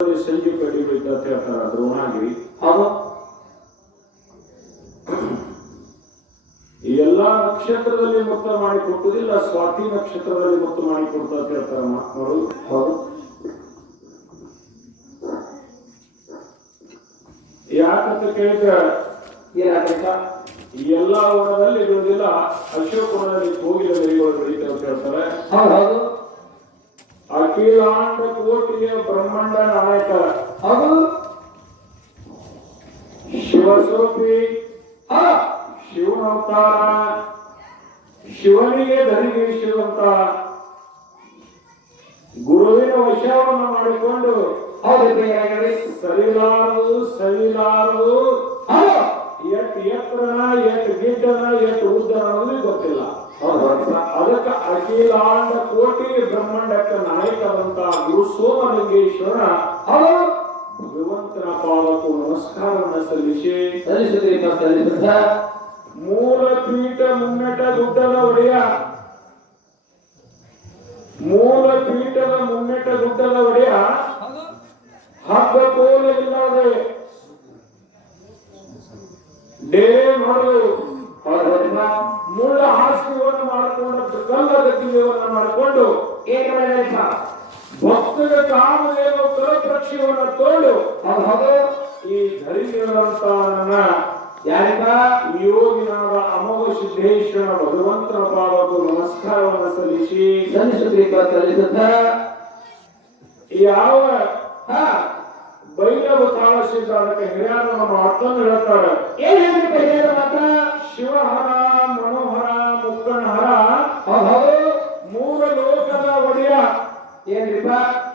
ಸಂಜೆ ಕಡಿಬೇಕು ಅಂತ ಹೇಳ್ತಾರ ದ್ರೋಣಾಗಿರಿ ಹೌದು. ಎಲ್ಲಾ ನಕ್ಷತ್ರದಲ್ಲಿ ಮುಕ್ತ ಮಾಡಿ ಕೊಟ್ಟುದಿಲ್ಲ ಸ್ವಾತಿ ನಕ್ಷತ್ರದಲ್ಲಿ ಮುಕ್ತ ಮಾಡಿ ಕೊಡ್ತಾ ಅಂತ ಹೇಳ್ತಾರ ಮಹಾತ್ಮರು. ಹೌದು. ಯಾಕಂತ ಕೇಳಿದ್ರೆ ಏನಾಗಬೇಕ ಈ ಎಲ್ಲಾ ವರ್ಣದಲ್ಲಿ ಇರುವುದಿಲ್ಲ ಅಶೋಕ ವರ್ಣದಲ್ಲಿ ಕೋಗಿಲ ಮರಿಗಳು ಬೆಳೀತಾ ಅಂತ ಹೇಳ್ತಾರೆ. ಹೌದು. ಅಖಿಲಾಂಡ ಕೋಟಿಯ ಬ್ರಹ್ಮಾಂಡ ನಾಯಕ. ಅದು ಶಿವಸ್ವರೂಪಿ. ಶಿವನ ಅವತಾರ ಶಿವನಿಗೆ ಧರಿಗಿರಿಸುವಂತ ಗುರುವಿನ ವಶವನ್ನು ಮಾಡಿಕೊಂಡು ಸರಿಲಾರದು ಸರಿಲಾರದು. ಎಟ್ ಎತ್ತರನ ಎಟ್ ಗಿಡ್ಡನ, ಎಟ್ ಉದ್ದನ ಅನ್ನೋದು ಗೊತ್ತಿಲ್ಲ. ಅದಕ್ಕೆ ಅಖಿಲಾಂಡ ಕೋಟಿ ಬ್ರಹ್ಮಾಂಡಕ್ಕೆ ನಾಯಕವಂತ ಗುರು ಸೋಮಲಿಂಗೇಶ್ವರ ಅವರು ಭಗವಂತನ ಪಾದಕ್ಕೂ ನಮಸ್ಕಾರವನ್ನು ಸಲ್ಲಿಸಿ. ಸಲ್ಲಿಸಿದ್ರಿ ಸಲ್ಲಿಸಿದ ಮೂಲ ಪೀಠ ಮುನ್ನಟ ದುಡ್ಡದ ಒಡೆಯ. ಮೂಲ ಪೀಠದ ಮುನ್ನಟ ದುಡ್ಡದ ಒಡೆಯ. ಹಬ್ಬ ಕೋಲ ಇಲ್ಲದೆ. ಡೇರೆ ಮಾಡಲು ಹೌದು ಮೂಲ ಆಶ್ರಯವನ್ನು ಮಾಡಿಕೊಂಡು ಕಲ್ಲ ಗತಿಯನ್ನು ಮಾಡಿಕೊಂಡು ಭಕ್ತರ ಕಾಮದೇವ ಕಲಪಕ್ಷಿಯನ್ನು ತೋಡು ಹೌದು ಈ ಧರಿಸಿರುವಂತ ನನ್ನ ಯಾರಿಂದ ಯೋಗಿನಾದ ಅಮೋಘ ಸಿದ್ದೇಶ್ವರ ಭಗವಂತನ ಪಾದಕ್ಕೂ ನಮಸ್ಕಾರವನ್ನು ಸಲ್ಲಿಸಿ. ಸಲ್ಲಿಸುತ್ತೀರಿ ಸಲ್ಲಿಸುತ್ತ. ಯಾವ ಹಾ ಬೈರವ ತಾಳಸಿದ್ದ ಅದಕ್ಕೆ ನಮ್ಮ ಅರ್ಥವನ್ನು ಹೇಳ್ತಾರೆ. ಏನ್ ಹೇಳ್ಬೇಕು ಹಿರಿಯರ ಮಾತ್ರ? ಶಿವಹರ ಮನೋಹರ ಮುಕ್ಕನಹರ ಮೂರ ಲೋಕದ ಒಡೆಯ. ಏನ್ರಿಪ್ಪ?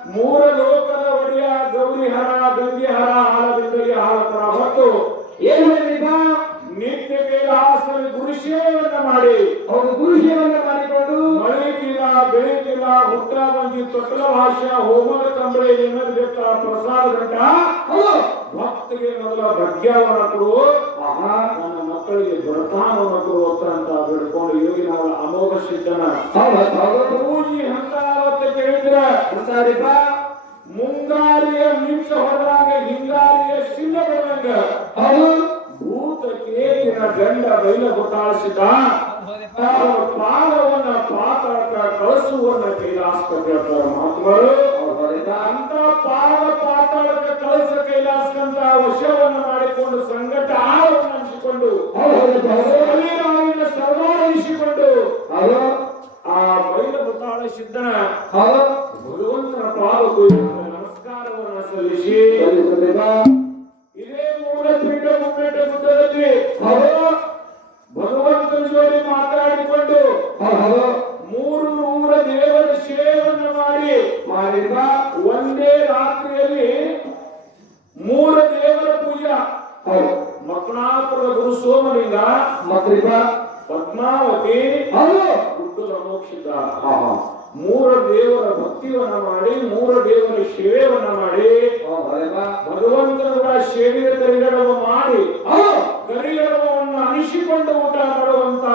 ಮೂರ ಮಕ್ಕಳಿಗೆ ಕೊಡು ಅಂತ ಬೇಡ್ಕೊಂಡು ಯೋಗಿ ಅವರ ಅಮೋಘ ಸಿದ್ಧನ ಪೂಜಿ ಹಂತ ಕೇಳಿದ್ರೆ ಅಂತಾರಿಪ್ಪ ಮುಂಗಾರಿಯ ಮಿಂಚ ಹೊರದಾಗ ಹಿಂಗಾರಿಯ ಸಿಂಗ ಬರಂಗ ಹೌದು. ಭೂತ ಕೇತಿನ ಗಂಡ ಬೈಲ ಗೊತ್ತಾಳಿಸಿದ ಪಾದವನ್ನ ಪಾತಾಳಕ ಕಳಿಸುವನ್ನ ಮಹಾತ್ಮರು ಹೌದಪ್ಪ ಅಂತ ಪಾದ ಪಾತಾಳಕ್ಕೆ ಕಳಿಸ ಕೈಲಾಸಕ್ಕಂತ ವಶವನ್ನು ಮಾಡಿಕೊಂಡು ಸಂಗಟ ಆಳವನ್ನು ಹಂಚಿಕೊಂಡು ಸರ್ವಾರಿಸಿಕೊಂಡು ಆ ಬೈಲ ಮುತಾಳ ಸಿದ್ಧನ ಭಗವಂತನ ಪಾದಕ್ಕೂ ನಮಸ್ಕಾರವನ್ನ ಸಲ್ಲಿಸಿ ಇದೇ ಮೂಲ ಪೀಠ ಮುಪ್ಪೇಟ ಬುದ್ಧದಲ್ಲಿ ಭಗವಂತನ ಜೋಡಿ ಮಾತಾಡಿಕೊಂಡು ಮೂರು ನೂರ ದೇವರ ಸೇವೆಯನ್ನು ಮಾಡಿ ಮಾಡಿರ್ಪ ಒಂದೇ ರಾತ್ರಿಯಲ್ಲಿ ಮೂರ ದೇವರ ಪೂಜಾ ಹೌದು ಮಕ್ಕಳಾಪುರದ ಗುರು ಸೋಮಲಿಂಗ ಮತ್ರಿಪ್ಪ ಪದ್ಮಾವತಿ ಹೌದು ಹಾ ಮೂರ ದೇವರ ಭಕ್ತಿಯನ್ನ ಮಾಡಿ ಮೂರ ದೇವರ ಸೇವೆಯನ್ನ ಮಾಡಿ ಭಗವಂತನ ಸೇವೆಯ ಕರಿಗಡವ ಮಾಡಿ ಕರಿಗಡವವನ್ನು ಅನಿಸಿಕೊಂಡು ಊಟ ಮಾಡುವಂತ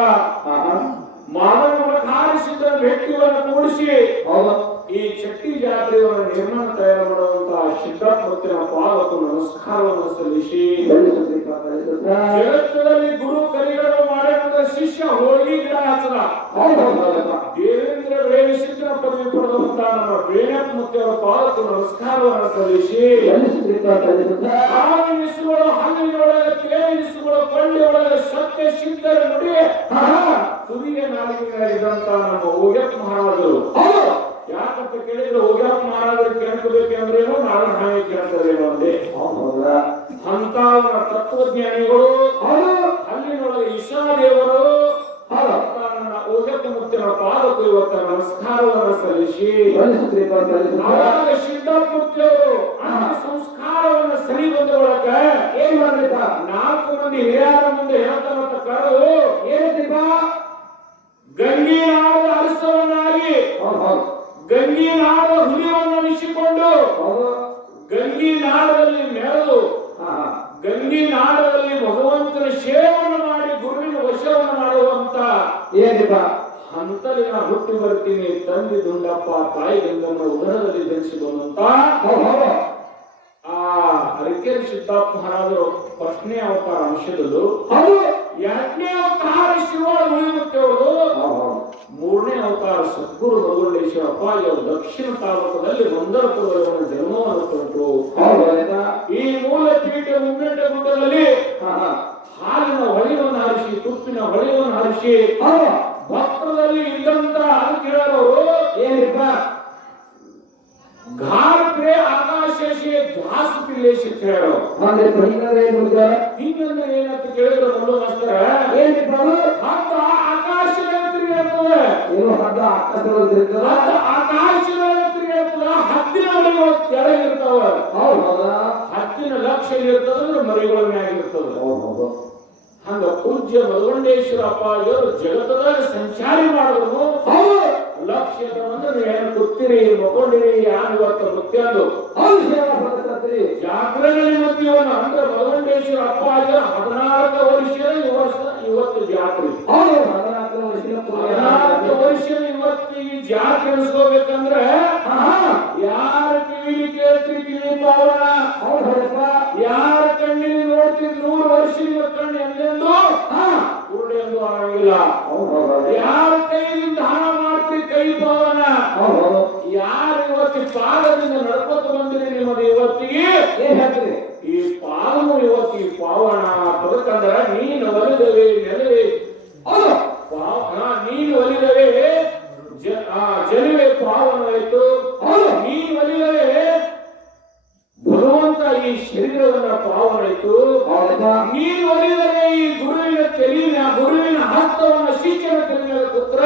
ಮಾನವನ ಕಾರಿಸಿದ ವ್ಯಕ್ತಿಯನ್ನು ಕೂಡಿಸಿ ಈ ಚಟ್ಟಿ ಜಾತ್ರೆಯನ್ನು ನಿರ್ಮಾಣ ತಯಾರು ಮಾಡುವಂತ ಸಿದ್ಧಾತ್ಮತ್ತಿನ ಪಾಲಕ ನಮಸ್ಕಾರವನ್ನು ಸಲ್ಲಿಸಿ. ಶಿಷ್ಯ ಹೋಳಿಗೆ ಗಿಡ ಹಚ್ಚದ. ದೇವೇಂದ್ರ ವೇಣಿಸಿದ್ರ ಪದವಿ ಪಡೆದಂತ ನಮ್ಮ ವೇಣಪ್ಪ ಅವರ ಪಾಲಕ ನಮಸ್ಕಾರವನ್ನು ಸಲ್ಲಿಸಿ. ಹಾವಿನಿಸುಗಳು ಹಲ್ಲಿನೊಳಗೆ ತೇನಿಸುಗಳು ಕೊಂಡಿಯೊಳಗೆ ಸತ್ಯ ಸಿದ್ಧರ ಹಾ ತುದಿಯ ನಾಲಿಗೆಗಳಿದ್ದಂತ ನಮ್ಮ ಓಗ್ಯಪ್ಪ ಮಹಾರಾಜರು. ಯಾಕಂತ ಕೇಳಿದ್ರೆ ಓಗ್ಯಪ್ಪ ಮಹಾರಾಜರು ಕೆಣಕಬೇಕೆಂದ್ರೇನು ನಾರಾಯಣ ಹಾಗೆ ಕೇಳ್ತಾರೆ ಅಂದೆ. ಹೌದಾ ತತ್ವಜ್ಞಾನಿಗಳು ಹೌದು ಇಶಾ ದೇವರು ನನ್ನ ಓಗ್ಯಪ್ಪ ಮುತ್ತಿನ ಪಾದಕ್ಕೂ ಇವತ್ತ ನಮಸ್ಕಾರವನ್ನು ಸಲ್ಲಿಸಿ. ಆವಾಗ ಸಿದ್ದಪ್ಪ ಮುತ್ತಿಯವರು ಸಂಸ್ಕಾರವನ್ನು ಸರಿ ಬಂದ ಒಳಗ ಏನ್ ಮಾಡ್ರಿಪ್ಪ ನಾಲ್ಕು ಮಂದಿ ಹಿರಿಯರ ಮುಂದೆ ಹೇಳ್ತಾರಂತ ಕರೆದು ಏನಂತೀಪ ಗಂಗೆ ನಾಡದ ಅರಸವನ್ನಾಗಿ ಗಂಗೆ ನಾಡದ ಹುಲಿಯವನ್ನು ಅನಿಸಿಕೊಂಡು ಗಂಗೆ ನಾಡದಲ್ಲಿ ಗಂಗಿ ನಾಡದಲ್ಲಿ ಭಗವಂತನ ಸೇವೆಯನ್ನು ಮಾಡಿ ಗುರುವಿನ ವಶವನ್ನು ಮಾಡುವಂತ ಏನಿಪ್ಪ ಹಂತಲಿನ ಹುಟ್ಟಿ ಬರ್ತೀನಿ ತಂದೆ ದುಂಡಪ್ಪ ತಾಯಿ ಗಂಗಮ್ಮ ಉದರದಲ್ಲಿ ಧರಿಸಿ ಬಂದಂತ ಆ ಹರಿಕೇರಿ ಸಿದ್ದಪ್ಪ ಮಹಾರಾಜರು ಪ್ರಶ್ನೆ ಅವತಾರ ಅಂಶದಲ್ಲೂ ಎರಡನೇ ಅವತಾರ ಶಿವ ಮುಳಿಮುತ್ತವರು ಹೌದು. ಮೂರನೇ ಅವತಾರ ಸದ್ಗುರು ಅಪ್ಪಾಜಿ ಅವರು ದಕ್ಷಿಣ ತಾಲೂಕದಲ್ಲಿ ಮಂದರಪುರವನ್ನು ಜನ್ಮವನ್ನು ಆಯ್ತಾ ಈ ಮೂಲ ಪೀಠ ಮುಮ್ಮೆಟ್ಟ ಗುಡ್ಡದಲ್ಲಿ ಹಾಲಿನ ಹೊಳೆಯನ್ನು ಹರಿಸಿ ತುಪ್ಪಿನ ಹೊಳೆಯನ್ನು ಹರಿಸಿ ಭಕ್ತದಲ್ಲಿ ಇದ್ದಂತ ಅಂತಿರೋರು ಏನಿಲ್ಲ ಏನಿಪ್ಪ? ಘಾರ್ಪ್ರೆ ಆಕಾಶೇಶಿ ಘಾಸ್ ಪಿಲ್ಲೇಶಿ ಅಂತ ಮುಗ್ದ ಹಿಂಗಂದ್ರೆ ಏನಂತ ಕೇಳಿದ್ರೆ ಮಲ್ಲು ಮಾಸ್ತರ ಏನಿಪ್ಪ ಅದು? ಹತ್ತ ಏನು ತಿರುಗ್ತದ? ಹತ್ತಿನ ಮರಿಗಳು ಹೌದಾ? ಹತ್ತಿನ ಲಕ್ಷ ಇರ್ತದಂದ್ರೆ ಮರಿಗಳ ಮ್ಯಾಗ ಇರ್ತದ. ಹೌದು ಹಂಗ ಪೂಜ್ಯ ಮರುಗೊಂಡೇಶ್ವರ ಅಪ್ಪಾಜಿಯವರು ಜಗತ್ತದಾಗ ಸಂಚಾರಿ ಮಾಡಿದ್ರು. ಲಕ್ಷ್ಯದ ಅಂದ್ರೆ ಏನು ಗೊತ್ತಿರಿ ಮಕೊಂಡಿರಿ ಯಾರು ಇವತ್ತು ಮುತ್ಯಾದು ಜಾತ್ರೆಗಳಲ್ಲಿ ಮಧ್ಯವನ್ನ ಅಂದ್ರೆ ಮರುಗೊಂಡೇಶ್ವರ ಅಪ್ಪಾಜಿಯರ ಹದಿನಾಲ್ಕು ವರ್ಷ ಈ ವರ್ಷ ಇವತ್ತು ಜಾತ್ರೆ. ಹದಿನಾಲ್ಕು ಈ ಜಾತ್ರೆ ಅನಿಸ್ಕೋಬೇಕಂದ್ರೆ. ಯಾರ ಕಿವಿಲಿ ಪಾವನ ಹೌದು ಹೌದಪ್ಪ. ಯಾರ ಕಣ್ಣಿನ ನೋಡ್ತಿ ನೂರು ವರ್ಷ ಕಣ್ಣು ಎಲ್ಲೆಂದು ಹಾ. ಆಗಿಲ್ಲ. ಯಾರ ಕೈಯಿಂದ ಹಣ ಮಾಡ್ತೀವಿ ಕೈ ಪಾವನ. ಯಾರು ಇವತ್ತು ಪಾದದಿಂದ ನಡ್ಕೊತ ಬಂದಿರಿ ನಿಮ್ಮದು ಇವತ್ತಿಗೆ ಏನ್ ಹೇಳ್ತೀರಿ? ಈ ಪಾದನು ಇವತ್ತು ಈ ಪಾವನ ಬದುಕಂದ್ರ ನೀನು ಒಲಿದವೆ ನೆಲವೇ ಹೌದು. ನೀನು ಒಲಿದರೆ ಜ- ಆ, ಜಲವೇ ಪಾವನವಾಯಿತು. ನೀನು ಒಲಿದರೆ ಭಗವಂತ ಈ ಶರೀರವನ್ನ ಪಾವನಾಯಿತು. ನೀನು ಒಲಿದರೆ ಈ ಗುರುವಿನ ತೆಲಿನ ಗುರುವಿನ ಹಸ್ತವನ್ನ ಶಿಕ್ಷಣ ತೆಲಿನ ಪುತ್ರ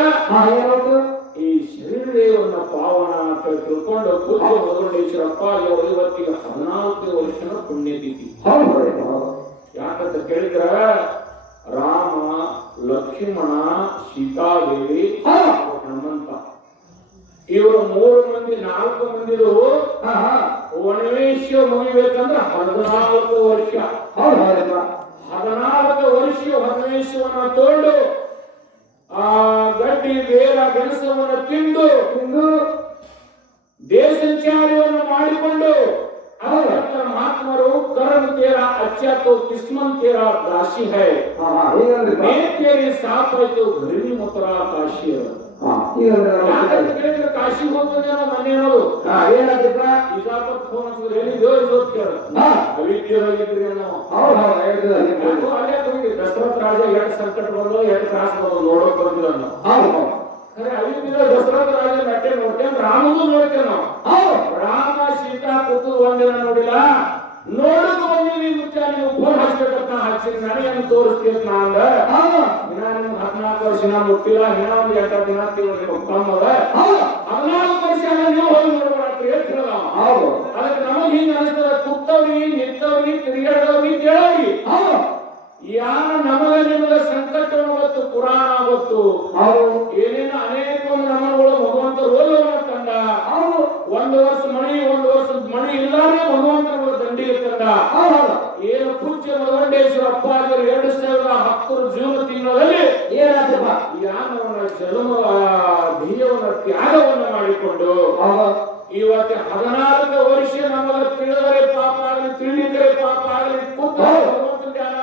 ಈ ಶರೀರವನ್ನ ಪಾವನ ಅಂತ ತಿಳ್ಕೊಂಡು ಪೂಜ್ಯ ಮರುಗೊಂಡೇಶ್ವರ ಅಪ್ಪಾಜಿಯವರು ಇವತ್ತಿಗೆ ಹದಿನಾಲ್ಕು ವರ್ಷದ ಪುಣ್ಯತಿಥಿ. ಯಾಕಂತ ಕೇಳಿದ್ರ ರಾಮ ಲಕ್ಷ್ಮಣ ಸೀತಾದೇವಿ. ಹನುಮಂತ ಇವರು ಮೂರು ಮಂದಿ ನಾಲ್ಕು ಮಂದಿದು ಹಾ. ವನವೇಶ ಮುಗಿಬೇಕಂದ್ರೆ ಹದಿನಾಲ್ಕು ವರ್ಷ. ಹದಿನಾಲ್ಕು ವರ್ಷ ವನವೇಶವನ್ನ ತೋಡು ಆ ಗಡ್ಡಿ ಬೇರ ಗೆಣಸವನ್ನ ತಿಂದು ದೇಶ ಮಾಡಿಕೊಂಡು ಅದರ ಮಹಾತ್ಮರು ಕರ್ಮ ತೇರ ಅಚ್ಚ ಕಿಸ್ಮನ್ ತೇರ ದಾಸಿ ಹೈ ಹಾ, ಹಾ, ಹೀಗಂದ್ರಿಪ್ಪ. ನೇ ತೇರಿ ಸಾಪಾಯ್ತು ಘರಿನಿ ಮತ್ರ ಕಾಶಿ ಅದು. ಹಾ, ಹೀಗಂದ್ರೆ ನಾವು ಯಾಕಂತ ಕೇಳಿದ್ರೆ ಕಾಶಿಗೆ ಹೋಗಿ ಬಂದೇನೋ ಮೊನ್ನೆ ಅನ್ನೋದು ಹಾ, ಏನಾಯ್ತಪ್ಪ? ಇಸಾಪತ್ ಫೋನ್ ಹಚ್ಚಿದ್ರೆ ಎಲ್ಲಿದ್ದೋ ಇಲ್ಲೋ ಕೇಳ ಹಾ. ಅವಿದ್ಯವಾಗಿದ್ರಿ ನಾವು ಹೌದು ಹೌದು ಹೇಳ್ತಿದ್ದೆ, ಹೇಳ್ತಿದ್ದೆ. ಯಾಕೋ ಅಲ್ಲೇ ಹೋಗಿ ದಶರಥ ರಾಜ ಎಷ್ಟು ಸಂಕಟ ಬಂದು ಎಷ್ಟು ತ್ರಾಸ ಬಂದು ನೋಡೋಕ್ ಬಂದಿಲ್ಲ ನಾವು ಖರೆ ಅವಿದ್ಯ ದಶರಥ ರಾಜ ನಟ್ಟೆ ನೋಡ್ತೇವೆ ರಾಮಗೂ ನೋಡ್ತೇವೆ ನಾವು. ರಾಮ ಸೀತಾ ಕೂತು ಒಂದಿನ ನೋಡಿಲ್ಲ ನೋಡಕ್ ಬಂದಿವಿ ಮುಚ್ಚ ನೀವು ಫೋನ್ ಹಚ್ಬೇಕಂತ ಹಚ್ಚಿರಿ ನನಗೇನು ತೋರಿಸ್ತೀವಿ ನಾ ಅಂದ. ಇನ್ನ ನಿಮ್ಗೆ ಹದಿನಾಲ್ಕು ವರ್ಷ ನಾ ಮುಟ್ಟಿಲ್ಲ ಇನ್ನ ಒಂದು ಎಂಟು ದಿನ ತಿಂಗಳು ಹೌದು. ಹದಿನಾಲ್ಕು ವರ್ಷ ನೀವು ಹೋಗಿ ನೋಡ್ಬಾರ್ದು ಹೇಳ್ತಿರಲ್ಲ. ಅದಕ್ಕೆ ನಮಗ್ ಹಿಂಗೆ ಅನಿಸ್ತದ ಕುತ್ತವ್ರಿ ನಿಂತವ್ರಿ ತಿರುಗಾಡೋರಿ ಕೇಳೋರಿ ಹೌದು. ಯಾರ ನಮಗ ನಿಮಗ ಸಂಕಟ ಮತ್ತು ಪುರಾಣ ಗೊತ್ತು ಹೌದು. ಏನೇನು ಅನೇಕ ನಮನಗಳು ಭಗವಂತ ರೋಗವನ್ನ ತಂದ. ಒಂದು ವರ್ಷ ಮಣಿ ಒಂದು ವರ್ಷ ಮಣಿ ಇಲ್ಲಾರೆ ಭಗವಂತ ದಂಡಿಗೆ ತಂದ. ಏನು ಪೂಜ್ಯ ಮರವಂಡೇಶ್ವರ ಅಪ್ಪಾಜಿಯವರು ಎರಡು ಸಾವಿರದ ಹತ್ತರ ಜೂನ್ ತಿಂಗಳಲ್ಲಿ ಏನಾಯ್ತಪ್ಪ? ಯಾನವನ ಜನ್ಮ ಧ್ಯೇಯವನ್ನ ತ್ಯಾಗವನ್ನ ಮಾಡಿಕೊಂಡು. ಇವತ್ತು ಹದಿನಾಲ್ಕು ವರ್ಷ ನಮಗ ತಿಳಿದರೆ ಪಾಪ ಆಗಲಿ ತಿಳಿದರೆ ಪಾಪ ಆಗಲಿ ಭಗವಂತ ಧ್ಯಾನ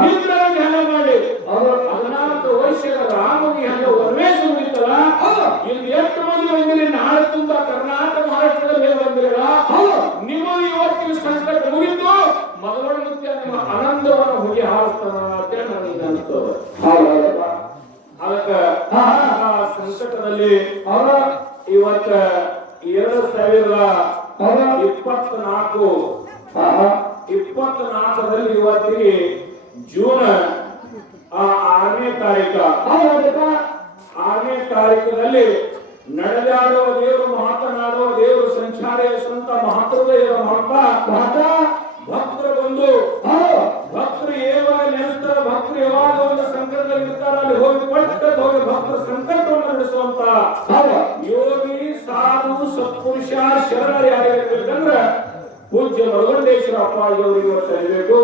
ನಿಂತರ ಧ್ಯಾನ ಮಾಡಿ ಅವರು ಹದಿನಾಲ್ಕು ವರ್ಷದ ರಾಮಗೆ ಹಂಗ ವನ್ವೇಷ ಮುಗಿತಲ್ಲ. ಇಲ್ಲಿ ಎಷ್ಟು ಮಂದಿ ಬಂದಿರಿ ನಾಳೆ ತುಂಬಾ ಕರ್ನಾಟಕ ಮಹಾರಾಷ್ಟ್ರದಲ್ಲಿ ಹೇಗೆ ಬಂದಿರಲ್ಲ ಹೌದು. ನಿಮಗೆ ಇವತ್ತಿನ ಸಂಕಟ ಮುಗಿತು ಮಗಳ ಮುತ್ಯ ನಿಮ್ಮ ಆನಂದವನ್ನು ಹುಗಿ ಹಾರಿಸ್ತಾನ ಅಂತೇಳಿ ನನಗೆ ಅನಿಸ್ತದೆ ಹೌದು ಹೌದಪ್ಪ. ಅದಕ್ಕೆ ಹಾ, ಆ ಸಂಕಟದಲ್ಲಿ ಹೌದು. ಇವತ್ತ ಎರಡು ಸಾವಿರದ ಹೌದು. ಇಪ್ಪತ್ನಾಲ್ಕು ಹಾ, ಹಾ. ಇಪ್ಪತ್ನಾಲ್ಕರಲ್ಲಿ ಇವತ್ತಿಗೆ ಜೂನ್ ಆ ಆರನೇ ತಾರೀಕ ಹೌದು ಹೌದಪ್ಪ. ಆರನೇ ತಾರೀಕದಲ್ಲಿ ನಡೆದಾಡುವ ದೇವರು ಮಾತನಾಡುವ ದೇವರು ಸಂಚಾರ ಸಂತ ಮಹಾತ್ಮದೇವರ ಮಹಂತ ಮಹತ್ವ. ಭಕ್ತರು ಬಂದು ಹೌದು. ಭಕ್ತರು ಯಾವಾಗ ನೆನೆಸ್ತಾರ ಭಕ್ತರು ಯಾವಾಗ ಒಂದು ಸಂಕಟದಲ್ಲಿ ಇರ್ತಾರ ಅಲ್ಲಿ ಹೋಗಿ ಪಟ್ಟ ಹೋಗಿ ಭಕ್ತರ ಸಂಕಟವನ್ನು ನಡೆಸುವಂತ ಹೌದು. ಯೋಗಿ ಸಾಧು ಸತ್ಪುರುಷ ಶರಣರು ಯಾರಿರ್ಬೇಕಂದ್ರ ಪೂಜ್ಯ ಮರುಗೊಂಡೇಶ್ವರ ಅಪ್ಪಾಜಿಯವರು ಇವತ್ತು ಇರಬೇಕು.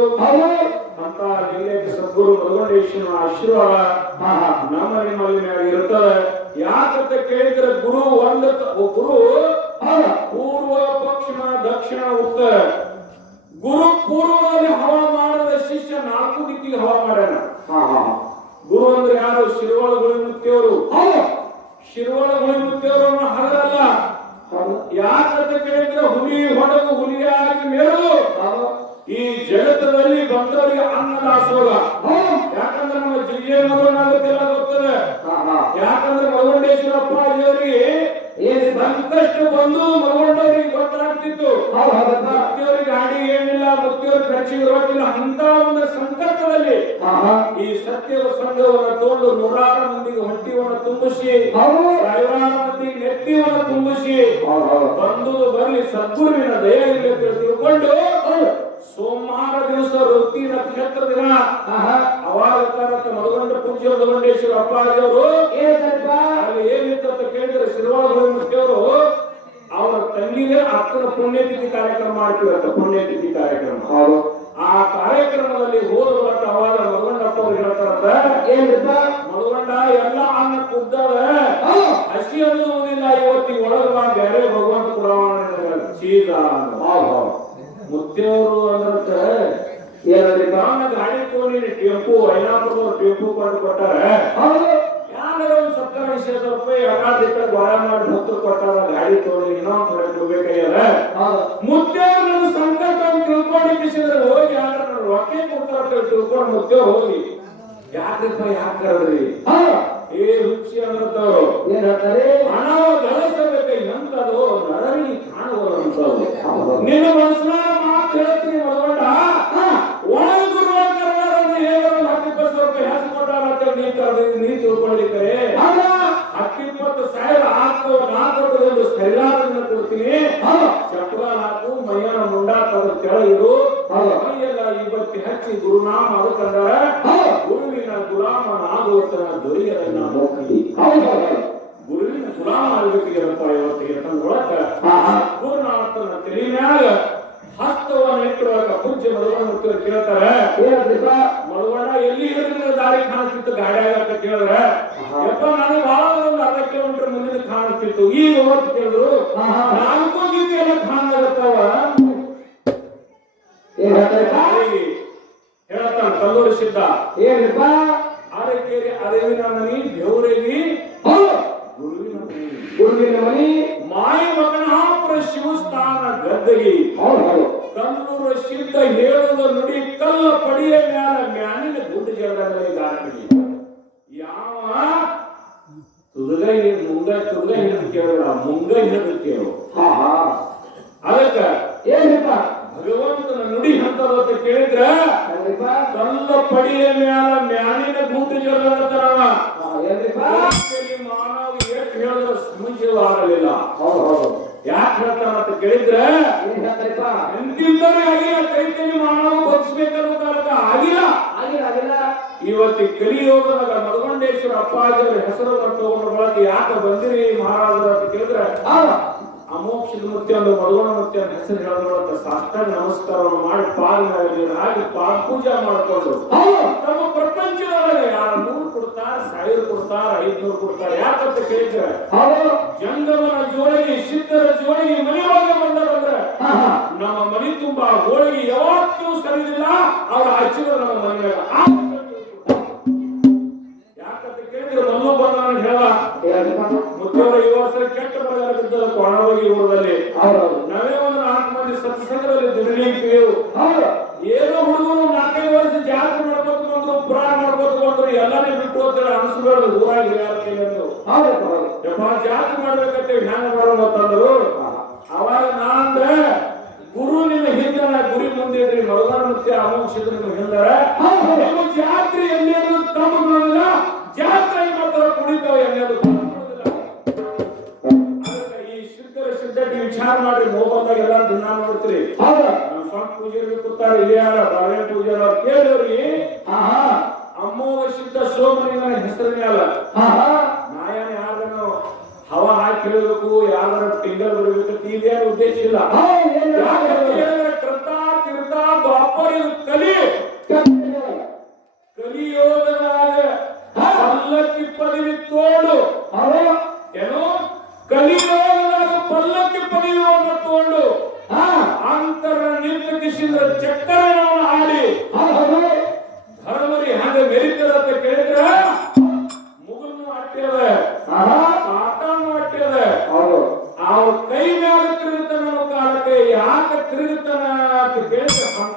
ಅಂತ ಲಿಂಗೈಕ ಸದ್ಗುರು ಮರುಗೊಂಡೇಶ್ವರನ ಆಶೀರ್ವಾದ. ನಮ್ಮ ನಿಮ್ಮಲ್ಲಿ ಮ್ಯಾಗ ಇರುತ್ತದೆ. ಯಾಕಂತ ಕೇಳಿದ್ರೆ ಗುರು ಒಂದ ಗುರು. ಪೂರ್ವ ಪಶ್ಚಿಮ ದಕ್ಷಿಣ ಉತ್ತರ. ಗುರು ಪೂರ್ವದಲ್ಲಿ ಹವಾಮಾನದ ಶಿಷ್ಯ ನಾಲ್ಕು ದಿಕ್ಕಿಗೆ ಹವಾಮಾನ ಗುರು ಅಂದ್ರೆ ಯಾರು? ಶಿರುವಳ ಗುಳಿಮುತ್ತಿಯವರು ಶಿರುವಳ ಗುಳಿಮುತ್ತಿಯವರನ್ನು ಹಗರಲ್ಲ ಯಾಕಂತ ಕೇಳಿದ್ರೆ ಹುಲಿ ಹೊಡೆದು ಹುಲಿಯಾಗಿ ಮೇಲು ಈ ಜಗತ್ತದಲ್ಲಿ ಬಂದವರಿಗೆ ಅನ್ನ ದಾಸೋಗ ಯಾಕಂದ್ರೆ ನಮ್ಮ ಜಿಲ್ಲೆಯ ಮಗನಾಗುತ್ತಿಲ್ಲ ಗೊತ್ತದೆ ಯಾಕಂದ್ರೆ ಮಲಗೊಂಡೇಶ್ವರ ಅಪ್ಪಾಜಿಯವರಿಗೆ ಏನ್ ಸಂಕಷ್ಟ ಬಂದು ಮಗೊಂಡವ್ರಿಗೆ ಗೊತ್ತಾಗ್ತಿತ್ತು. ಭಕ್ತಿಯವ್ರಿಗೆ ಗಾಡಿ ಏನಿಲ್ಲ ಭಕ್ತಿಯವ್ರಿಗೆ ಖರ್ಚಿಗೆ ಇರೋದಿಲ್ಲ ಅಂತ ಒಂದು ಹಾ. ಈ ಸತ್ಯದ ಸಂಘವನ್ನು ತಗೊಂಡು ನೂರಾರು ಮಂದಿಗೆ ಹೊಟ್ಟಿವನ್ನು ತುಂಬಿಸಿ ಸಾವಿರಾರು ಮಂದಿ ನೆತ್ತಿಯನ್ನು ತುಂಬಿಸಿ ಬಂದು ಬರಲಿ ಸದ್ಗುರುವಿನ ದಯ ಇಲ್ಲ ತಿಳ್ಕೊಂಡು ಸೋಮವಾರ ದಿವಸ ವೃತ್ತಿ ನಕ್ಷತ್ರ ದಿನ. ಅವಾಗ ಕಾರಣ ಮಲಗೊಂಡೇಶ್ವರ ಅಪ್ಪಾಜಿಯವರು ಅಲ್ಲಿ ಏನಿತ್ತು ಅಂತ ಕೇಳಿದ್ರೆ ಶಿರವಾಳ ಮುಖ್ಯವರು ಅವರ ತಂಗಿಗೆ ಅಕ್ಕನ ಪುಣ್ಯತಿಥಿ ಕಾರ್ಯಕ್ರಮ ಮಾಡ್ತೀವಂತ ಪುಣ್ಯತಿಥಿ ಕಾರ್ಯಕ್ರಮ. ಹೌದು. ಆ ಕಾರ್ಯಕ್ರಮದಲ್ಲಿ ಹೋದ ಬಳಿಕ ಅವಾಗ ಮಲಗೊಂಡಪ್ಪ ಅವ್ರು ಹೇಳ್ತಾರಂತ ಏನಿಲ್ಲ ಮಲಗೊಂಡ ಎಲ್ಲ ಅನ್ನ ಕುದ್ದವ. ಹಸಿ ಅನ್ನೋದಿಲ್ಲ ಇವತ್ತಿಗೆ ಒಳಗ ಬಾ ಬೇರೆ ಭಗವಂತ ಪುರಾಣ ಚೀಲ ಮುತ್ತೆಯವರು ಅಂದ್ರಂತ. ಗಾಡಿ ತಗೊಂಡಿನಿ ಟೆಂಪು ಐನಾಪುರ ಟೆಂಪು ಕೊಂಡು ಕೊಟ್ಟಾರ. ಒಂದು ಸತ್ತರ ವಿಶೇಷ ರೂಪಾಯಿ ಗೋಳ ಮಾಡಿ ಕೊಟ್ಟಾರ ಗಾಡಿ ತಗೊಂಡು ಇನ್ನೊಂದು ತಿಳ್ಕೊಂಡು ಹೋಗಿ ಆದ್ರೆ ನನ್ನ ರೊಕ್ಕ ಕೊಡ್ತಾರ ಅಂತ ತಿಳ್ಕೊಂಡು ಮುತ್ತೆಯವ್ರು ಹೋಗಿ. ಯಾಕ್ರಿಪ್ಪ ಯಾಕೆ ಕರೆದ್ರಿ? ಹೌದು. ಏ ರುಚಿ ಅಂದ್ರತ್ತವ್ರು ಏನ್ ಹೇಳ್ತಾರೆ? ಹಣ ಗಳಿಸಬೇಕ ನರಳಿ ನಿನ್ನ ಮನಸ್ಸಿನ ಮಾತು ಹೇಳ್ತೀನಿ ಮಲ್ಕೊಂಡ ಒಳ ಗುರುವಾಚಾರ್ಯರನ್ನು ಹೇಳೋರು ಹತ್ತಿಪ್ಪತ್ತು ಸಾವಿರ ರೂಪಾಯಿ ಹೆಚ್ಚು ಕೊಟ್ಟಾರ ಅಂತ ನೀ ಕರೆದು ನೀ ತಿಳ್ಕೊಳ್ಳಿಕ್ಕೆ ಹೌದು ಹತ್ತಿಪ್ಪತ್ತು ಸಾವಿರ ಹಾಕು ನಾ ಕೊಟ್ಟರೆ ಒಂದು ಸರಿಯಾದನ್ನ ಕೊಡ್ತೀನಿ ಹೌದು ಚಪ್ರ ಹಾಕು ಮೈಯನ ಮುಂಡ ತಗದು ಕೆಳಗಿಡು ಹೌದು. ಮೈಯೆಲ್ಲ ಇವತ್ತಿ ಹಚ್ಚಿ ಗುರುನಾಮ ಅದಕ್ಕಂದ್ರ ಗುರುವಿನ ಗುರುವಿನ ಗುಲಾಮನಾಗುವತನ ದೊರೆಯರನ್ನ ನೋಡ್ತೀವಿ ಗುರುವಿನ ಗುಲಾಮ ಆಗಬೇಕಿರಪ್ಪ ಇವತ್ತಿಗೆ ಗುರುನಾಥನ ಪೂಜ್ಯ ಮುತ್ತರು ಕೇಳ್ತಾರೆ. ಮಧುವಣ್ಣ ಎಲ್ಲಿ ಹಿಡಿದ್ರೆ ದಾರಿ ಕಾಣಿಸ್ತಿತ್ತು ಗಾಡಿ ಅಂತ ಕೇಳಿದ್ರೆ. ಯಪ್ಪ ನನಗೆ ಬಹಳ ಒಂದು ಅರ್ಧ ಕಿಲೋಮೀಟರ್ ಮುಂದಿನ ಕಾಣಿಸ್ತಿತ್ತು. ಈಗ ಹೊತ್ತು ಕೇಳಿದ್ರು. ನಾಲ್ಕು ಜೊತೆ ಕಾಣಾಗತ್ತವ ಏನ್ ಹೇಳ್ತಾರೆ ಸಿದ್ಧ ಏನಪ್ಪ ಅರಕೇರಿ ಅರಿವಿನ ಮನಿ ದೇವರಿಗೆ ಗುರುವಿನ ಮನಿ. ಗುರುವಿನ ಮನಿ. ಮಾಯ ಮಗನಾಪುರ ಶಿವಸ್ಥಾನ ಗದ್ದಗಿ ಕಣ್ಣೂರ ಸಿದ್ಧ ಹೇಳುವ ನುಡಿ ಕಲ್ಲ ಪಡಿಯ ಮ್ಯಾಲ ಮ್ಯಾಲಿನ ಗುಡ್ಡ ಜಡದಲ್ಲಿ ಗಾಳಿ ಯಾವ? ತುದುಗ ಮುಂಗ ತುದುಗ ಹಿಡಿದು ಕೇಳ ಮುಂಗ ಹಿಡಿದು ಕೇಳು. ಅದಕ್ಕ ಏನಪ್ಪ? ಭಗವಂತನ ನುಡಿ ಹಂತದ ಅಂತ ಕೇಳಿದ್ರ? ಕಲ್ಲ ಪಡಿಯ ಮ್ಯಾಲ ಮ್ಯಾಲಿನ ಹಾ, ಏನಪ್ಪ ಮಾನವ ಎಷ್ಟು ಹೇಳಿದ್ರೆ ಹೌದು ಹೌದು. ಯಾಕೆ ಹೇಳ್ತಾನ ಅಂತ ಕೇಳಿದ್ರೆ ಎಂತಿಂದಲೇ ಆಗಿಲ್ಲ ಚೈತನ್ಯ ಮಾನವ ಕಾಲಕ್ಕ ಆಗಿಲ್ಲ. ಆಗಿಲ್ಲ ಇವತ್ತು ಕಲಿಯೋಗದಾಗ ಮಧುಗೊಂಡೇಶ್ವರ ಅಪ್ಪಾಜಿಯವರ ಹೆಸರನ್ನು ತಗೊಂಡು ಬಳಕ ಯಾಕೆ ಬಂದಿರಿ ಮಹಾರಾಜರು ಅಂತ ಕೇಳಿದ್ರೆ ಅಮೋಕ್ಷದ ಮುತ್ಯ ಒಂದು ಮಧುವಣ ಮುತ್ಯ ಹೆಸರು ಹೇಳೋದ್ರೊಳಗೆ ಸಾಷ್ಟಾಂಗ ನಮಸ್ಕಾರವನ್ನು ಮಾಡಿ ಪಾದ ಹಾಗೆ ಪಾದ ಪೂಜೆ ಮಾಡಿಕೊಂಡು ತಮ್ಮ ಪ್ರಪಂಚದೊಳಗೆ ಯಾರು ನೂರು ಕೊಡ್ತಾರ, ಸಾವಿರ ಕೊಡ್ತಾರ, ಐದ್ನೂರು ಕೊಡ್ತಾರ? ಯಾಕಂತ ಕೇಳಿದ್ರೆ ಜಂಗಮನ ಜೋಳಿಗೆ, ಸಿದ್ಧರ ಜೋಳಿಗೆ ಮನೆಯೊಳಗೆ ಬಂದವಂದ್ರೆ ನಮ್ಮ ಮನೆ ತುಂಬಾ ಹೋಳಿಗೆ ಯಾವತ್ತೂ ಸರಿದಿಲ್ಲ, ಅವರ ಹಚ್ಚಿದ್ರು ನಮ್ಮ ಮನೆಯಾಗ ಯಾಕಂತ ಕೇಳಿದ್ರೆ ಮಲ್ಲು ಬಂದವನು ಹೇಳ. ಈ ವರ್ಷ ಕೆಟ್ಟ ಬಿದ್ದದ ಕೊಣವಾಗಿ ಊರಲ್ಲಿ ನಾವೇ ಒಂದು ನಾಲ್ಕು ಮಂದಿ ಸತ್ಸಂಗದಲ್ಲಿ ಏನೋ ಹುಡುಗರು ನಾಲ್ಕೈದು ವರ್ಷ ಜಾತ್ರೆ ಮಾಡ್ಕೊತ ಬಂದ್ರು ಪುರಾಣ ಮಾಡ್ಕೊತ ಬಂದ್ರು ಎಲ್ಲಾನೇ ಬಿಟ್ಟು ಅಂತ ಅನಿಸ್ಬಾರ್ದು ಊರಾಗಿ ಜಾತ್ರೆ ಮಾಡ್ಬೇಕಂತ ಜ್ಞಾನ ಮಾಡೋದು ಅಂತಂದ್ರು ನಾಯನ್ ಯಾರನ್ನು ಹವ ಹಾಕಿ ಹೇಳಬೇಕು ಯಾರ ಟಿಂಗಲ್ ಬರಬೇಕು ಇದೇನು ಉದ್ದೇಶ ಇಲ್ಲ.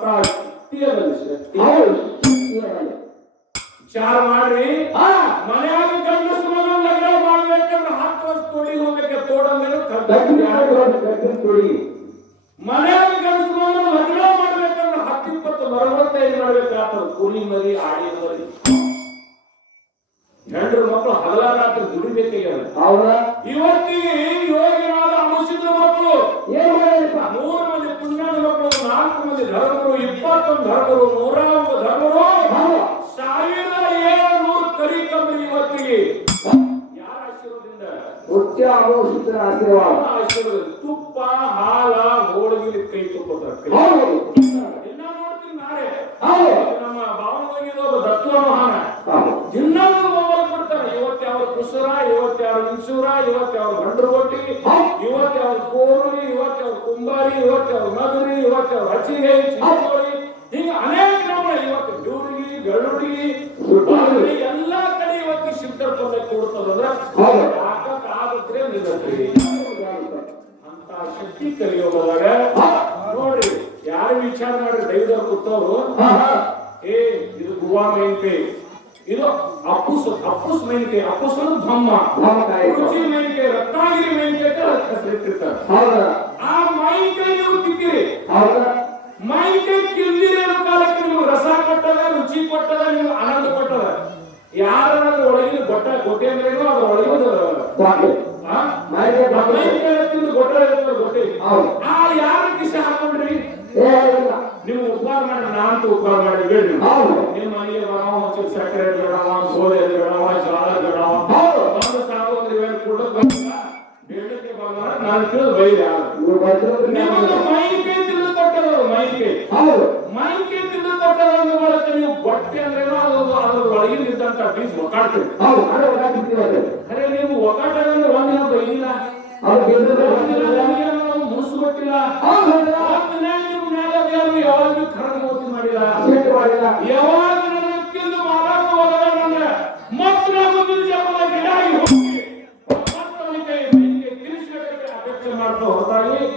ಆ ಅದಲ್ಲ ವಿಚಾರ ಮಾಡ್ರಿ. ಮನ್ಯಾಗ ಗಂಡಸ ಮಗಳು ಲಗ್ನ ಮಾಡ್ಬೇಕಂದ್ರೆ ಹತ್ತು ವರ್ಷ ತೋಡಿ ಹೋಗ್ಬೇಕು ತೋಡಂದ್ರೆ ತುಳಿ ಮನ್ಯಾಗ ಗಂಡಸ ಮಗಳು ಲಗ್ನ ಮಾಡ್ಬೇಕಂದ್ರೆ ಹತ್ತು ಇಪ್ಪತ್ತು ಮರಗಳ ತಯಾರಿ ಮಾಡ್ಬೇಕಾಗ್ತದೆ. ಕೂಲಿ ಮರಿ ಆಡಿ ಮರಿ. ಹೆಂಡ್ರ ಮಕ್ಕಳು ಹಗಲ ರಾತ್ರಿ ದುಡಿಬೇಕಾಗ್ಯಾವ ಇವತ್ತಿಗೆ ಯೋಗಿನಾದ ಅನುಸಿದ್ರ ಮಕ್ಕಳು. ಏನ್ ಮಾಡಿದಪ್ಪ ಮೂರು ಮಕ್ಕಳು ನಾಲ್ಕು ಮಂದಿ ಧರ್ಮರು ಇಪ್ಪತ್ತೊಂದು ಧರ್ಮರು ನೂರ ಒಂದು ಧರ್ಮರು. ಸಾವಿರದ ಏಳುನೂರು ಕರಿ ಕಂಬಳಿ ಇವತ್ತಿಗೆ. ಯಾರ ಆಶೀರ್ವಾದದಿಂದ? ಮುಖ್ಯ ಅಮೋಷಿತರ ಆಶೀರ್ವಾದ. ತುಪ್ಪ ಹಾಲ ಹೋಳಿಗೆ ಕೈ ತುಪ್ಪದ ಹೌದು ದಿನ ನೋಡ್ತೀನಿ ನಾಳೆ ಹೌದು ನಮ್ಮ ಭಾವನ ಹೋಗಿದ ಒಬ್ಬ ದತ್ತು ಮಹಾನ ಹೌದು ದಿನಾಲು ಮೊಬೈಲ್ ಕೊಡ್ತಾನೆ ಇವತ್ತು ಯಾವ ಕುಸುರ ಇವತ್ತು ಯಾವ ಇನ್ಸೂರ ಇವತ್ತು ಯಾವ ಗಂಡ್ರು ಒಟ್ಟಿ ಇವತ್ತು ಯಾವ ಕೋರುಳಿ ಇವತ್ತು ಯಾವ ಕುಂಬಾರಿ ಇವತ್ತು ಯಾವ ಹಚ್ಚಿಗೆ ಚಿಂಚೋಳಿ ಹಿಂಗ ಅನೇಕ ನಮ್ಮ ಇವತ್ತು ಡೂರಿಗೆ ಗರುಡಿಗೆ ಎಲ್ಲಾ ಕಡೆ ಇವತ್ತು ಸಿದ್ಧರ ತೊಂದರೆ ಕೊಡ್ತದಂದ್ರೆ. ಯಾಕಂತ ಆಗತ್ರೆ ನಿಲ್ಲತ್ರಿ ಅಂತ ಶಕ್ತಿ ಕಲಿಯೋದಾಗ ನೋಡ್ರಿ ಯಾರು ವಿಚಾರ ಮಾಡ್ರಿ ದೈವದವ್ರು ಕೂತವ್ರು ಏ ಇದು ಗುವಾ ಮೇನ್ಕೆ ಇದು ಅಪ್ಪುಸ್ ಅಪ್ಪುಸ್ ಮೇನ್ಕೆ ಅಪ್ಪುಸ್ ಅಂದ್ರೆ ಕಾಯಿ ರುಚಿ ಮೇನ್ಕೆ ರತ್ನಾಗಿರಿ ಮೇನ್ಕೆ ಅಂತ ಹೆಸರಿಟ್ಟಿರ್ತಾರೆ. ಹೌದಾ. ಆ ಕೈ ನೀವು ತಿಂತೀರಿ ಹೌದಾ? ಮಾವಿನಕಾಯಿ ತಿಂದಿರಿ ಅನ್ನೋ ಕಾಲಕ್ಕೆ ನಿಮ್ಗೆ ರಸ ಕೊಟ್ಟದ ರುಚಿ ಕೊಟ್ಟದ ನಿಮ್ಗೆ ಆನಂದ ಕೊಟ್ಟದ? ಯಾರು ಒಳಗಿನ ಗೊಟ್ಟ ಗೊಟ್ಟೆ ಅಂದ್ರೆ ಅದ್ರ ಒಳಗಿನ ತಿಂದು ಗೊಟ್ಟೆ ಗೊಟ್ಟೆ. ಆ ಯಾರ ಕಿಸೆ ಹಾಕೊಂಡ್ರಿ? ನೀವು ಉಪಕಾರ ಮಾಡಿ ನಾನಂತೂ ಉಪಕಾರ ಮಾಡಿ ಹೌದು. ನಿಮ್ಮ ಮನೆಗೆ ಬರವ ಸಕ್ಕರೆ ಬೇಡವ ಸೋಲೆ ಬೇಡವ ಜೋಳ ಬೇಡವ. ನಾನು ತಿಳಿದು ಬೈದ ಇವ್ರು ಮಾಹಿತಿ ತಿಳಿದು ಕೊಟ್ಟದವರು ಮೈಕೆ ಹೌದು. ಮಾಹಿತಿ ತಿಳಿದು ಕೊಟ್ಟದ ಬಳಕ ನೀವು ಬಟ್ಟೆ ಅಂದ್ರೇನೋ ಅದು ಅದ್ರ ಒಳಗಿನ ಇದ್ದಂತ ಬೀಜ ಒಕ್ಕಾಡ್ತೀವಿ ಹೌದು ಅದೇ. ಅರೆ ನೀವು ಒಕ್ಕಾಟದಂದ್ರೆ ಒಂದಿನ ಬೈದಿಲ್ಲ ಒಂದಿನ ನಾವು ಮುಗಿಸ್ಕೊಟ್ಟಿಲ್ಲ ಒಂದಿನ ಮೋತಿ ಮಾಡಿಲ್ಲ ಸಿಟ್ಟು ಮಾಡಿಲ್ಲ. ಯಾವಾಗ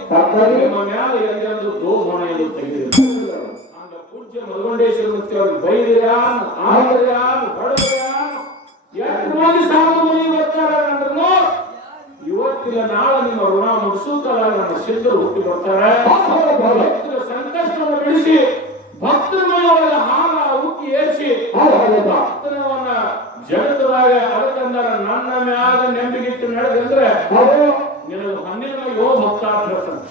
ತಪ್ಪಾಗಿ ನಿಮ್ಮ ಮ್ಯಾಲ ಎಂದು ತೆಗೆದಿಲ್ಲ ಅಂದ ಪೂಜ್ಯ ಮಲ್ಗೊಂಡೇಶ್ವರ ಮುತ್ತಿ ಅವರು ಬೈದಿರಾನ್ ಆದರ್ಯಾನ್ ಹೊಡೆದ್ಯಾನ್ ಎಷ್ಟು ಮಂದಿ ಸಾಧು ಮನೆ ಬರ್ತಾರ ಅಂದ್ರೂ ಇವತ್ತಿನ ನಾಳೆ ನಿಮ್ಮ ಋಣ ಮುಗಿಸುತ್ತಾರ ನನ್ನ ಸಿದ್ಧರು ಹುಟ್ಟಿ ಬರ್ತಾರೆ. ಭಕ್ತರ ಸಂಕಷ್ಟವನ್ನು ಬಿಡಿಸಿ ಭಕ್ತರ ಮನೆಯೊಳಗೆ ಹಾಲ ಉಕ್ಕಿ ಏರಿಸಿ ಭಕ್ತನವನ್ನ ಜಗತ್ತದಾಗ ಅದಕ್ಕಂದ್ರೆ ನನ್ನ ಮ್ಯಾಗ ನೆಂಬಿಗಿಟ್ಟು ನಡೆದಂದ್ರೆ ಹೌದು ನಿನಗೆ ಯೋ ಭಕ್ತ ಅಂತ ಹೇಳ್ತಾನೆ.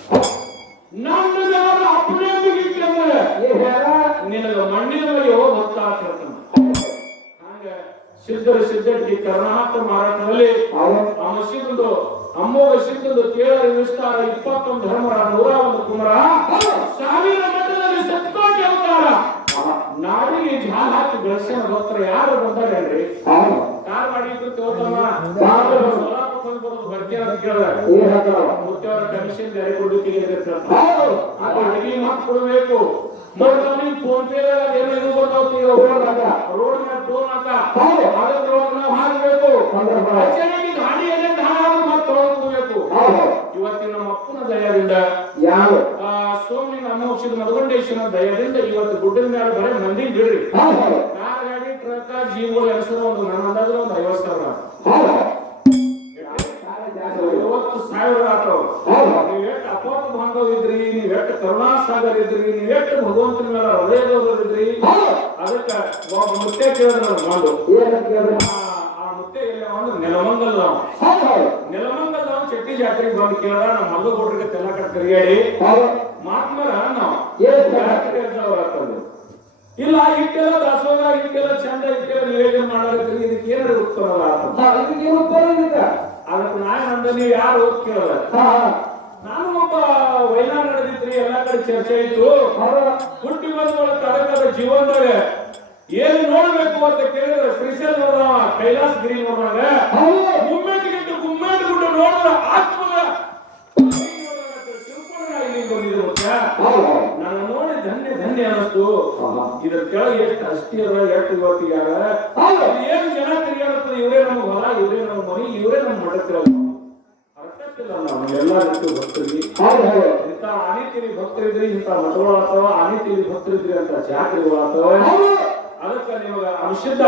ನನ್ನ ಜನರ ಅಂದ್ರೆ ಏ ಮಣ್ಣಿನ ಯೋ ಭಕ್ತ ಅಂತ ಹೇಳ್ತಾನೆ. ಹಾಗೆ ಸಿದ್ಧರ ಸಿದ್ಧಟಿ ಕರ್ನಾಟಕ ಮಾರಾಟದಲ್ಲಿ ಆ ಮಸೀದೊಂದು ಅಮ್ಮೋಗ ಸಿದ್ಧದ ಕೇಳರಿ ವಿಸ್ತಾರ ಇಪ್ಪತ್ತೊಂದು ಧರ್ಮರ ನೂರ ಒಂದು ಕುಮರ ಸಾವಿರ ಮಟ್ಟದಲ್ಲಿ ಸತ್ಕೋಟಿ ಅವತಾರ ನಾಡಿಗೆ ಜಾಲ ಹಾಕಿ ಬೆಳೆಸ್ಯಾನ ಭಕ್ತರು ಯಾರು ಬಂದಾರೇನ್ರಿ ಕಾರ್ ಮಾಡಿ ಇಟ್ಟು ಹೋಗಮ್ಮ ಹೌದು. ಸೋಲಾಪುರ ಬಂದು ಬರೋದು ಬರ್ತೀರ ಅಂತ ಏನ್ ಕಮಿಷನ್ ಅಡಿಗೆ ಮಾತು ಕೊಡಬೇಕು. ಫೋನ್ ಪೇ ಇದು. ರೋಡ್ ಮೇಲೆ ಟೋಲ್ ನಾವು ಹಾಕಬೇಕು. ಮತ್ತೆ ಇವತ್ತಿನ ನಮ್ಮ ಅಪ್ಪನ ದಯದಿಂದ ಯಾರು? ಆ ಸೋಮಿನ ಅಮೋಕ್ಷದ ಮಧುಗೊಂಡೇಶ್ವರ ದಯದಿಂದ ಇವತ್ತು ಗುಡ್ಡದ ಮೇಲೆ ಬರೀ ಮಂದಿ ಬಿಡ್ರಿ. ಕಾರ್ ಗಾಡಿ ಟ್ರಕ್ ಜೀವಗಳು ಎಣಿಸೋದು ಮುತ್ತೆ ಕೇಳಿದ್ರ ಬಂದು ಏನಂತ ಕೇಳಿದ್ರೆ? ಆ ಮತ್ತೆ ಎಲ್ಲ ಒಂದು ನೆಲಮಂಗಲ್ ಚಟ್ಟಿ ಜಾತ್ರೆಗೆ ಬಂದು ಕೇಳ ನಮ್ಮ ಮಲ್ಲು ಹುಡುಗರಿಗೆ ತೆಲ್ಲ ಕಡೆ ತಿರುಗಾಡಿ ಮಾತ್ಮರ ನಾವು ಇಲ್ಲ ಇಟ್ಟೆಲ್ಲ ದಾಸೋಗ ಇಟ್ಟೆಲ್ಲ ಚಂದ ಇಟ್ಟೆಲ್ಲ ನಿವೇದನೆ ಮಾಡೋದ್ರಿ ಇದಕ್ಕೆ ಏನಾದ್ರು ಉತ್ತರ ಇದಕ್ಕೆ ಏನು ಉತ್ತರ ಇದಕ್ಕೆ ಅದಕ್ಕೆ ನಾನು ಅಂದ ನೀವು ಯಾರು ಕೇಳದ ನಾನು ಒಬ್ಬ ವೈನಾಡ್ ನಡೆದಿದ್ರಿ ಎಲ್ಲಾ ಕಡೆ ಚರ್ಚೆ ಇತ್ತು. ಹುಟ್ಟಿ ಬಂದ ಅದಕ್ಕದ ಜೀವನದಾಗ ಏನು ನೋಡಬೇಕು ಅಂತ ಕೇಳಿದ್ರೆ ಸ್ಪೆಷಲ್ ನೋಡ್ದವ ಕೈಲಾಸ ಗಿರಿ ನೋಡ್ರಾಗ ಹೌದು. ಗುಮ್ಮೆಟಿಗಿಟ್ಟು ಗುಮ್ಮೆಟ್ ಗುಡ್ಡ ನೋಡಿದ್ರೆ ಆತ್ಮದ ನಾನು ನೋಡಿ ಧನ್ಯ ಧನ್ಯ ಅನಿಸ್ತು. ಇದ್ರ ಕೆಳಗೆ ಎಷ್ಟು ಅಷ್ಟಿ ಅದ ಎಷ್ಟು ಇವತ್ತಿಗೆ ಹೌದು. ಏನು ಜನ ತಿರುಗಾಡುತ್ತದೆ ಇವರೇ ನಮ್ಮ ಹೊಲ ಇವರೇ ನಮ್ಮ ಮನಿ ಇವರೇ ನಮ್ಮ ಮಠಕ್ಕೆ ಅರ್ಥಕ್ಕಿಲ್ಲ ನಾವು ಎಲ್ಲ ರೀತಿ ಭಕ್ತರಿಗೆ. ಇಂಥ ಅನಿತಿಲಿ ಭಕ್ತರಿದ್ರಿ ಇಂಥ ಮಠಗಳಾಗ್ತಾವ ಅನಿತಿಲಿ ಭಕ್ತರಿದ್ರಿ ಅಂತ ಜಾತ್ರೆಗಳಾಗ್ತಾವ. ಅದಕ್ಕೆ ನಿಮಗೆ ಅನಿಸಿದ್ದ